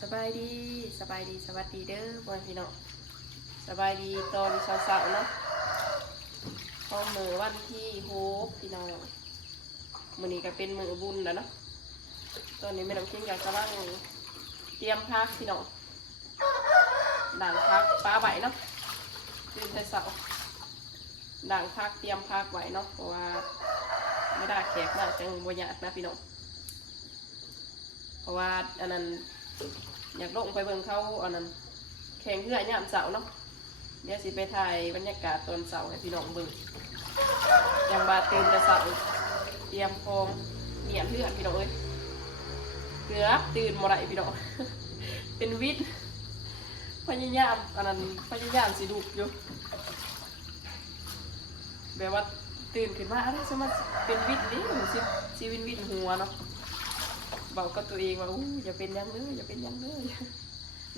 สบายดีสวัสดีเด้อพ่อพี่น้องสบายดีตอนเช้าๆเนาะพอมื้อวันที่6พี่น้องมื้อนี้ก็เป็นมื้อบุญแล้วเนาะตอนนี้แม่น้ำคิงก็กำลังเตรียมพักพี่น้องด่างพักปลาไหวเนาะตื่นแต่เช้าด่างพักเตรียมพักไว้เนาะเพราะว่าไม่ได้แขกมากจังบ่อยากนะพี่น้องเพราะว่าอันนั้นอยากลงไปเบิ่งเขาอันนั้นแข่งเรือยามเสาร์เนาะเดี๋ยวสิไปถ่ายบรรยากาศตอนเสาร์ให้พี่น้องเบิ่งยังบาตื่นแต่เสาร์เตรียมพร้อมเมียนเพื่อนพี่น้องเอ้ยเกือบตื่นบ่ได้พี่น้อง เป็นวิทย์พยายามอันนั้นพยายามสิดุอยู่แบบว่าตื่นขึ้นมาอะไรสมัติเป็นวิทย์ดิสิวินหัวเนาะบอกกับตัวเองว่าอย่าเป็นยังเลยอย่าเป็นยังเลย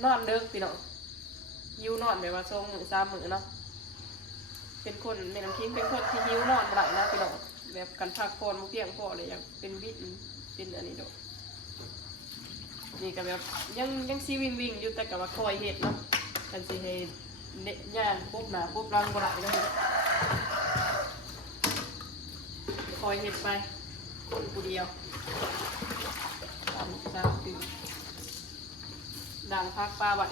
นอนเด้อพี่น้องหิวนอนแบบว่าช่วงมื้อ3มื้อเนาะเป็นคนแม่น้ำคิงเป็นคนที่หิวนอนบ่ได้นะพี่น้องแบบกันพักผ่อนบ่เพียงพอเลยอยากเป็นวิตเป็นอันนี้ดอกนี่ก็แบบยังสิวิ่งอยู่แต่ก็ว่าคอยเฮ็ดเนาะกันสิให้เด็กย่างปุ๊บหน้าปุ๊บหลังบ่ได้เด้อคอยเฮ็ดไปคนผู้เดียวด่างพักปลาไหว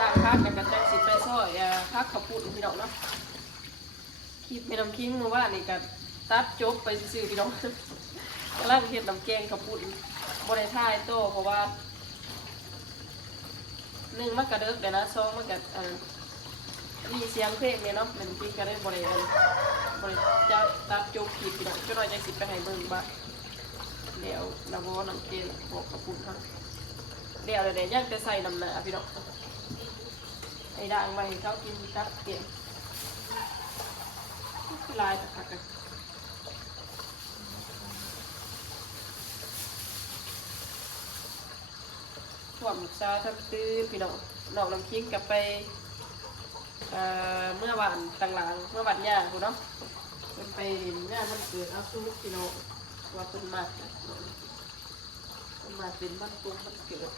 ด่างพักกับกระแตสิไปซ้อยพักขับปุ่นพี่น้องเนาะคลิปไม่น้ำคิงมาว่านี่กันตัดจบไปซื้อพี่น้องกำลังเห็ดน้ำแกงขับปุ่นบริท่ายโตเพราะว่า1มันกระเดิกเดี๋ยวนะ2มันกระมีเสียงเพลงเนี่ยเนาะมันคิงก็ได้บริจะตัดจบคลิปพี่น้องก็น้อยใจสิไปให้เบิ่งบ้างเดี๋ยวน้ำวอน้ำเกลือบอกกระปุกครับเดี๋ยวเดี๋ยวย่างจะใส่น้ำหนาพี่น้องไอ้ด่างไปเขากินกับเกลือลายตักกันถ่วงซาทับตื้อพี่น้องนอกน้ำคิงกับไปเมื่อวันต่างหลังเมื่อวันย่างคุณเนาะเป็นไปย่างมันเกิดเอาซุปพี่น้องว่าเป็นมากมาเป็นบ้านตุ้มบ้านเกิด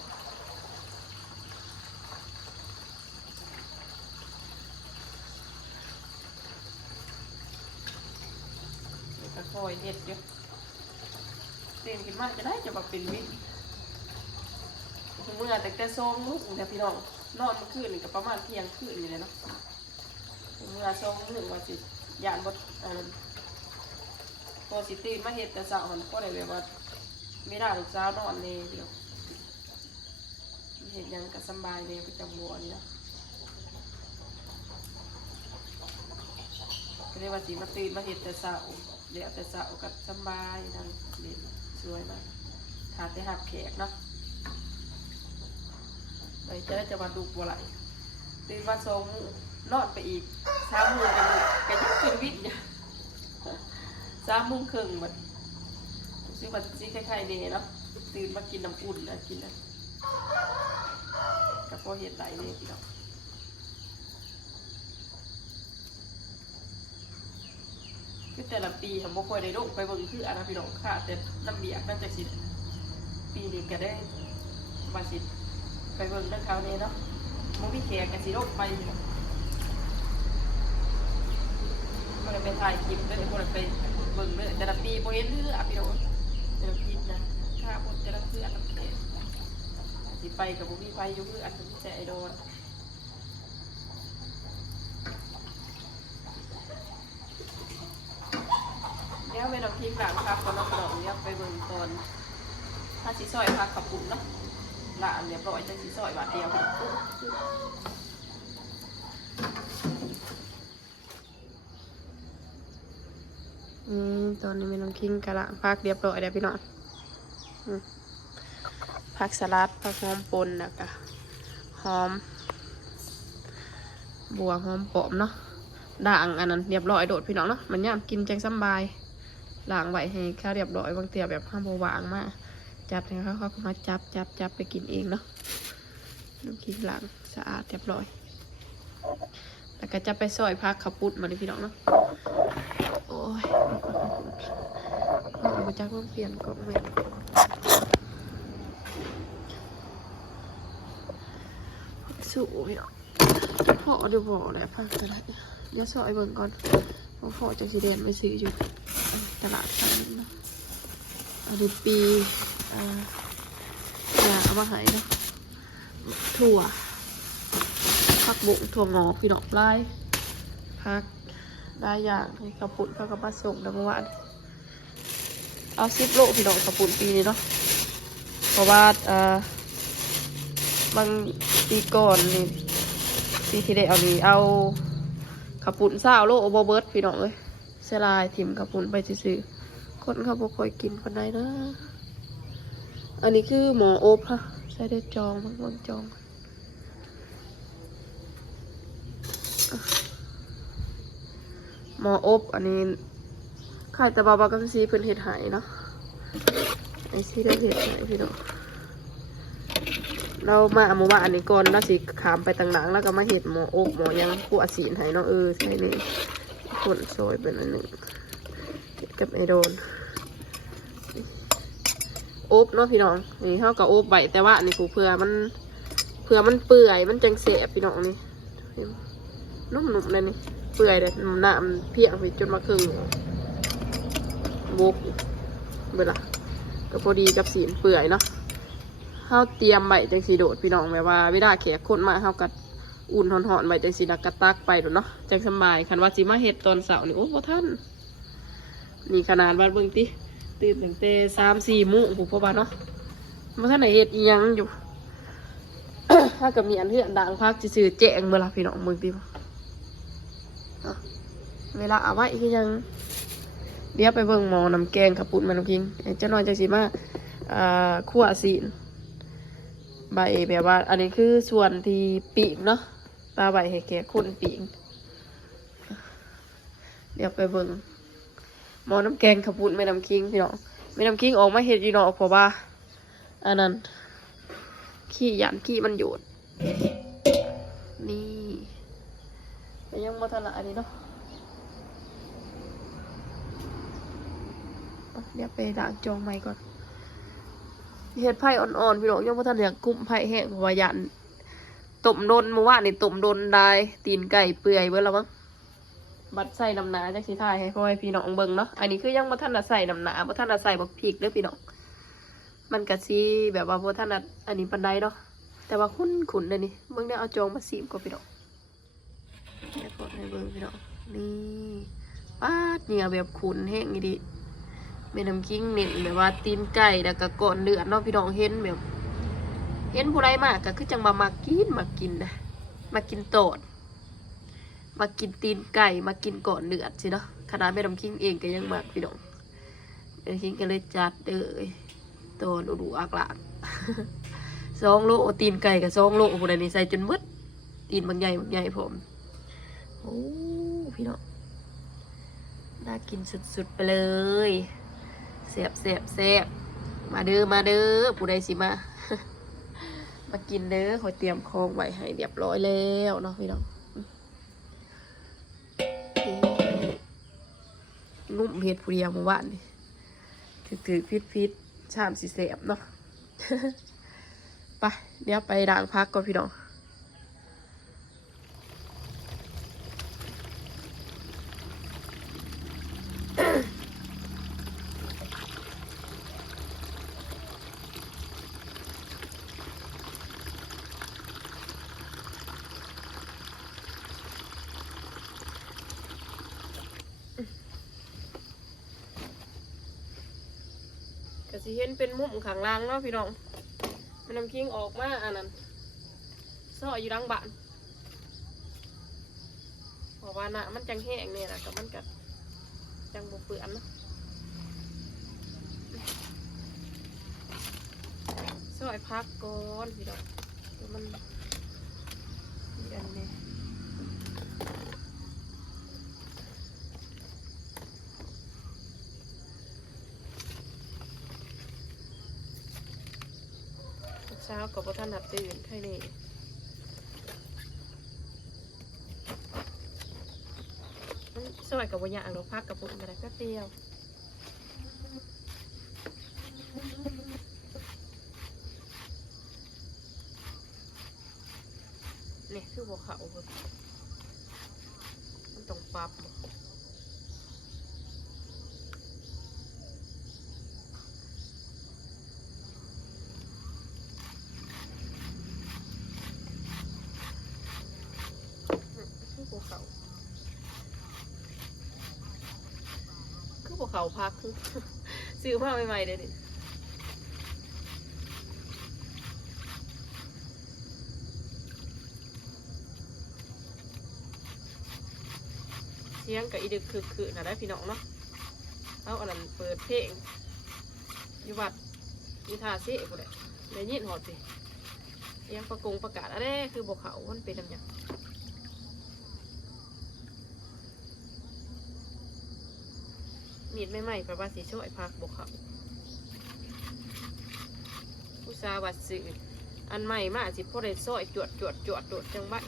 ตะคอยเห็ดเยอะเต้นขึ้นมาจะได้จะแบบเป็นวิทย์เมื่อแต่โซมลูกแต่พี่น้องนอนเมื่อคืนนี่ก็ประมาณเที่ยงคืนอยู่เลยเนาะเมื่อโซมหนึ่งว่าสิยานบดพอสิตื่นมาเห็ดแต่สาวมันก็เลยแบบว่าไม่ได้ลูกสาวนอนเลยเดียวเห็นยังก็สบายเลยประจำวันนี้นะก็เรียกว่าสีมาตื่นมาเห็นแต่สาวเดี๋ยวแต่สาวก็สบายนั่งเล่นสวยมากหาแต่หับแขกเนาะไปจะมาดูบัวไหลตื่นมาทรงนอนไปอีก3 มื้อกันเลยก็ยังเป็นวิทย์อยู่3 โมงครึ่งหมดซื้อมาซื้อคล้ายๆเดย์เนาะตื่นมากินน้ำอุ่นนะกินนะกับพอเห็ดไหลเลยพี่น้องคือแต่ละปีผมบ่ค่อยได้ลงไปเบิ่งคืออันนะพี่น้องค่ะแต่น้ำเบียกน่าจะสิปีนี้ก็ได้มาสิไปเบิ่งเรื่องเขาเนี่ยเนาะมันมีแขกกันสิลงไปก็เลยไปถ่ายคลิปเลยก็เลยไปเบิ่งเลยแต่ละปีบ่เห็นเรือพี่น้องแต่ละปีนะข้าบนแต่ละเพื่อนน้ำแขกสิไปกับบุมีไปอยู่คืออันนี้แต่ไอโดนเดี๋ยวไปลองทิ้งหลังครับก่อนเราลองเนี้ยไปเบิ่งตอนถ้าสีซอยพักขับปุ่นเนาะหลานเรียบร้อยจะสีซอยบาทเดียวตอนนี้ไม่ต้องทิ้งกระละพักเรียบร้อยแล้วพี่น้องผักสลัดผักหอมปนนะคะหอมบัวหอมปอมเนาะด่างอันนั้นเรียบร้อยโดดพี่น้องเนาะมันย่ำกินจังสบายล้างไว้ให้ข้าเรียบร้อยบางเตียแบบห้ามวางมากจับให้เขามาจับไปกินเองเนาะน้ำกินล้างสะอาดเรียบร้อยแล้วก็จะไปซอยผักขับปุดมาเลยพี่น้องเนาะโอ้ยมาจักต้องเปลี่ยนกล่องเลย สูพี่น้องพอเดี๋ยวบอกแหละพักก็ได้เดี๋ยวซอยเบิ่งก่อนพอจากสีแดงไปซื้ออยู่ตลาดไทยเนาะเอาดูปีเอามาให้เนาะถั่วผักบุ้งถั่วงอกพี่น้องลายผักได้อย่างให้กระปุนเขาก็มาส่งนะเมื่อวานเอา10 โลพี่น้องกระปุนปีนี้เนาะเพราะว่าบางปีก่อนนี่ปีที่ได้เอานี่เอากระปุน20 โลโบเบิร์ตพี่น้องเลยเสียลายถิ่มกระปุนไปซื้อคนเขาบ่ค่อยกินคนใดนะอันนี้คือหมอโอบค่ะใส่ได้จองบางจองหมออบอันนี้ขายแต่บาบากัมซีเพิ่นเห็ดหายเนาะไอซีได้เห็ดหายพี่น้องเรามาหมู่บ้านอันนี้ก่อนเราสิขามไปต่างหลังแล้วก็มาเห็ดหมออบหมอยังผู้อาศีนหายเนาะใช่นี่คนซอยเป็นอันหนึ่งกับไอโดนอบเนาะพี่น้องนี่เท่ากับอบใบแต่ว่านี่กูเผื่อมันเปื่อยมันจังเสบพี่น้องนี่นุ่มๆเลยนี่เปื่อยเลยน้ำเพียงไปจนมาครึ่งบุกเวลาก็พอดีกับสีเปื่อยเนาะเขาเตรียมใบจังสีโดดพี่น้องแบบว่าเวลาแขกคนมาเขากัดอุ่นหอนๆใบจังสีนักกระตักไปโดดเนาะจังสบายคันว่าสิมาเห็ดตอนเสาร์นี่โอ้โหท่านนี่ขนาดวันเบิ่งติตื่นตั้งแต่3-4 โมงผมพอบ้านเนาะมาท่านไหนเห็ดอีหยังอยู่ ถ้ากับมีอันเหื่อนด่างพักจะซื้อแจงเมื่อไรพี่น้องเบิ่งติเวลาเอาไว้คือยังเดี๋ยวไปเบิ่งหมอน้ำแกงขับปุ่นมันน้ำคิงเจ้าน้อยจังสิมาขั่วสีนใบแบบว่าอันนี้คือส่วนที่ปีกเนาะตาใบให้แก่คนปีกเดี๋ยวไปเบิ่งหมอน้ำแกงขับปุ่นแม่น้ำคิงพี่น้องแม่น้ำคิงออกมาเห็ดอยู่เนาะเพราะว่าอันนั้นขี้ยันขี้มันหยุดนี่ยังมาทลายนี่เนาะเดี๋ยวไปด่างจองใหม่ก่อนเห็ดไผ่อ่อนๆพี่น้องยังบ่ทันอยากกุ้มไผ่แห้งเพราะว่ายันต้มโดนเมื่อวานนี่ต้มโดนได้ตีนไก่เปื่อยเบิ่แล้วมั้งบัดใส่น้ำหนาจังสิถ่ายให้พ่อให้พี่น้องเบิ่งเนาะอันนี้คือยังบ่ทันได้ใส่น้ำหนาบ่ทันได้ใส่บักพริกเด้อพี่น้องมันก็สิแบบว่าบ่ทันได้อันนี้ปานใดเนาะแต่ว่าขุ่นๆเลยนี่เบิ่งได้เอาจองมาซีมก่อนพี่น้องเดี๋ยวกดให้เบิ่งพี่น้องนี่ปาดเนี่ยแบบขุ่นแห้งอีดิแม่น้ำกิ้งเน้นแบบว่าตีนไก่แล้วก็ก่อนเดือดเนาะพี่น้องเห็นแบบเห็นผู้ใดมากก็คือจังมากินนะมากินโตดมากินตีนไก่มากินก่อนเดือดสิเนาะขนาดแม่น้ำกิ้งเองก็ยังมากพี่น้องแม่น้ำกิ้งก็เลยจัดโตดดูอักหลาก2 โลตีนไก่กับ2 โลผู้ใดนี่ใส่จนมืดตีนบางใหญ่ผมโอ้พี่น้องน่ากินสุดๆไปเลยเสียบมาเด้อผู้ใดสิมา มากินเด้อคอยเตรียมของไว้ให้เรียบร้อยแล้วเนาะพี่น้องนุ่มเห็ดผู้เดียวเมื่อวานนี่ถือพิษชามสิเสียบเนาะ ไปเดี๋ยวไปด่างพักก่อนพี่น้องก็สิเห็นเป็นมุมข้างล่างเนาะพี่น้องมันน้ำกิ้งออกมาอันนั้นซ่ออยู่ดังบ้านเพราะว่าน่ะมันจังแห้งเนี่ยนะกับมันกัดจังบกเปื่อนเนาะซอยพักก่อนพี่น้องเดี๋ยวมันอันนี้เช้ากับพ่อท่านหัดตื่นแค่นี้สวยกับวันยางเราพักกับปุ่นกันได้แป๊บเดียว บ่เขาเพิ่นมันต้องปรับคือบ่เขาพักคือ ซื้อมาใหม่ๆเด้ดิเสียงกับอีดึกคือน่ะได้พี่น้องเนาะเอาอันนั้นเปิดเพลงอยู่วัดอยู่ท่าเสกูเลยได้ยินหอดสิเสียงประกาศอะไรคือบอกเขามันเป็นอย่างมีดไม่ไหม้แปลว่าสีช่วยพักบอกเขาอุตสาห์วัดสื่ออันใหม่มาสิพ่อได้ซ้อยจวดจังไว้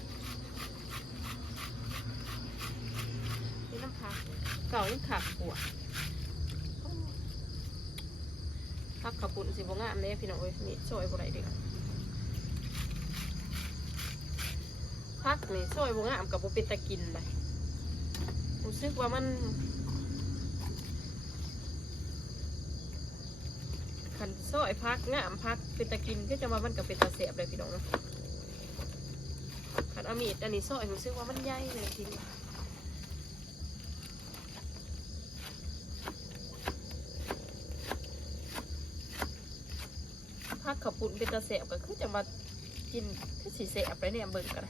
นี่น้ำพักเก่ายังขาดปวดพักขับปุ่นสิบงามเลยพี่น้องเอ้ยนี่ช่วยบ่ได้เด็กพักนี่ช่วยบ่งามกับบ่เป็นตะกินเลยรู้สึกว่ามันขันซอยพักงามพักเป็นตะกินก็จะมามันกับเป็นตะเสียบเลยพี่น้องนะขันเอามีดอันนี้ซอยรู้สึกว่ามันใหญ่เลยทีนี้พักขับปุ่นเป็นตะเสียบก็คือจะมากินคือสีเสียบไปเนี่ยเบิ่งกัน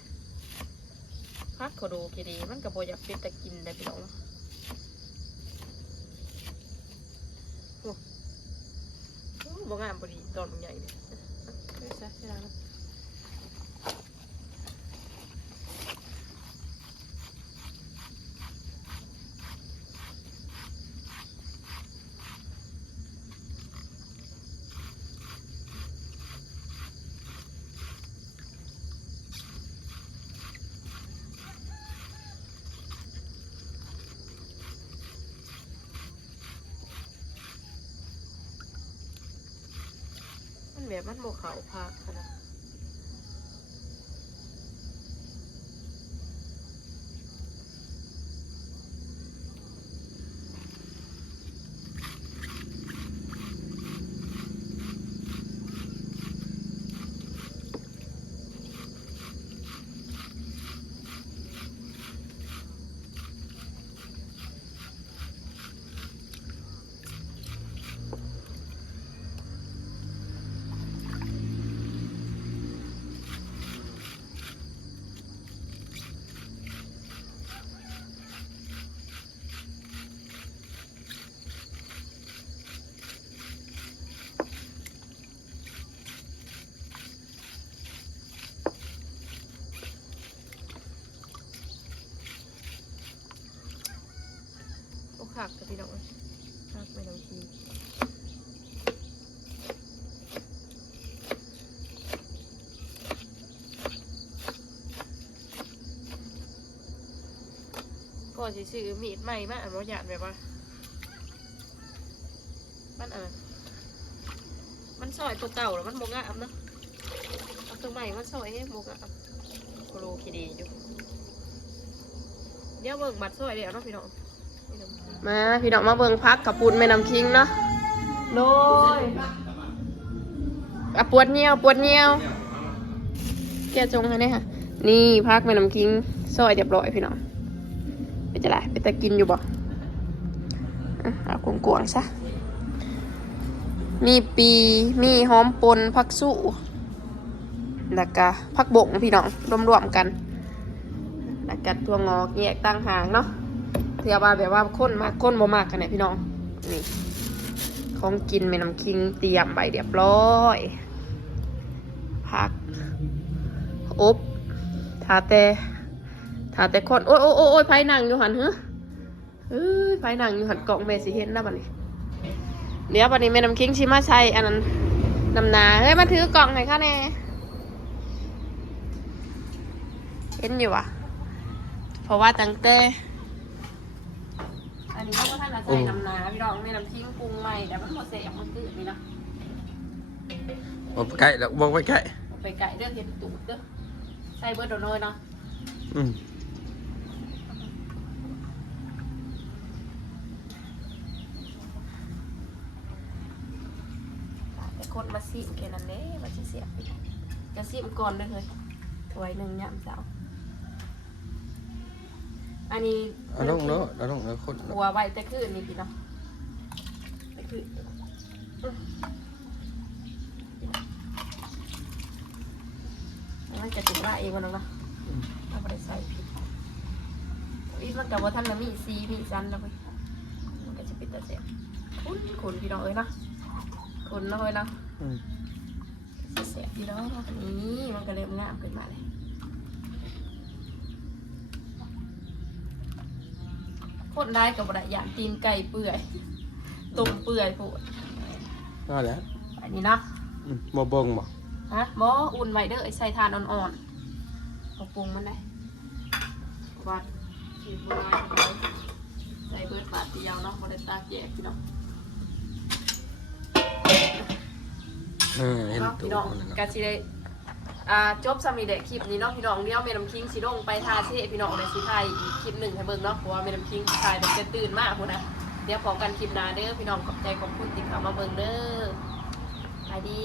พักเขาดูกี่ดีมันกับโบอยากเป็นตะกินเลยพี่น้องบงามพอดีตอนใหญ่เลยใช่ใช่แล้วแบบมันโมเขาพักนะผักกับพี่น้องผักไม่ต้องทีก่อนสิซื้อมีดใหม่มาอันว่าหยาดแบบว่ามันมันซอยตัวเก่าแล้วมันโมกะอับเนาะเอาตัวใหม่มันซอยให้โมกะอับโคโลคีดีอยู่เดี๋ยวเบิ่งบัดซอยเดี๋ยวเนาะพี่น้องมาพี่น้องมาเบิ่งพักกับปูนแม่น้ำคิงเนาะโดยปวดเนียวแกจงให้เนี่ยค่ะนี่พักแม่น้ำคิงซอยเรียบร้อยพี่น้องเป็นจะไรเป็นตะกินอยู่บ่เอากวงๆซะมีปีมีหอมปนผักสู้แล้วก็ผักบงพี่น้องรวมๆกันแล้วก็ตัวงอกแยกตั้งหางเนาะเถื่อว่าแบบว่าข้นมากข้นบ่มากกันเนี่ยพี่น้องนี่ของกินแม่น้ำคิงเตรียมใบเรียบร้อยผักอบทาแต่คนโอ้ยไฟนั่งอยู่หันไฟนั่งอยู่หันกล่องแม่สิเห็นนะบัดนี้เดี๋ยวบัดนี้แม่น้ำคิงชิมาใส่อันนั้นนำนาเฮ้ยมาถือกล่องหน่อยค่ะแน่เห็นอยู่วะเพราะว่าตั้งแต่อันนี้ก็ท่านละใส่น้ำนาพี่น้องแม่น้ำคิงปรุงใหม่แต่มันหมดเสียมันตื่นนี่นะบอกไปไก่แล้วบอกไปไก่ไปไก่เด้อเห็ดตูดเด้อใส่เบิร์ดโดนเลยเนาะ แต่คนมาซิมแค่นั้นเด้มันจะเสียบอีกจะซิมก่อนเลยถ้วยหนึ่งยำเจ้าอันนี้เอาลงเนาะเอาลงแล้วคน หัวไว้แต่คืนนี่พี่เนาะแต่คืนมันจะติดว่าเองมันเนาะเราไม่ได้ใส่ผิดอีมันกับว่าท่านละมีซีมีซันแล้วไปมันก็จะปิดตาเสียขุนพี่น้องเอ้ยนะขุนแล้วเอ้ยนะเสียพี่น้องอันนี้มันก็เริ่มงามขึ้นมาเลยโคตรได้กับบะหยางตีนไก่เปื่อยตุ่มเปื่อยปวดเอาแล้วอันนี้นะบ่เบิ่งบ่ฮะบ่อุ่นไว้เด้อใส่ทานอ่อนๆเอาปรุงมันได้วัดขีดบัวใส่เบิร์ดบาทเดียวเนาะบ่ได้ตากแยกพี่น้องเห็นพี่น้องกะสิได้จบสำหรับเด็กคลิปนี้เนาะพี่น้องเดี๋ยวเมน้ำคิงสิลงไปทาเช่พี่น้องในสิไทยอีกคลิปหนึ่งให้เบิ่งเนาะเพราะว่าเมน้ำคิงถ่ายแบบจะตื่นมากพุ่นนะเดี๋ยวพอกันคลิปหน้าเด้อพี่น้องขอบใจขอบคุณที่เข้ามาเบิ่งเด้อไปดี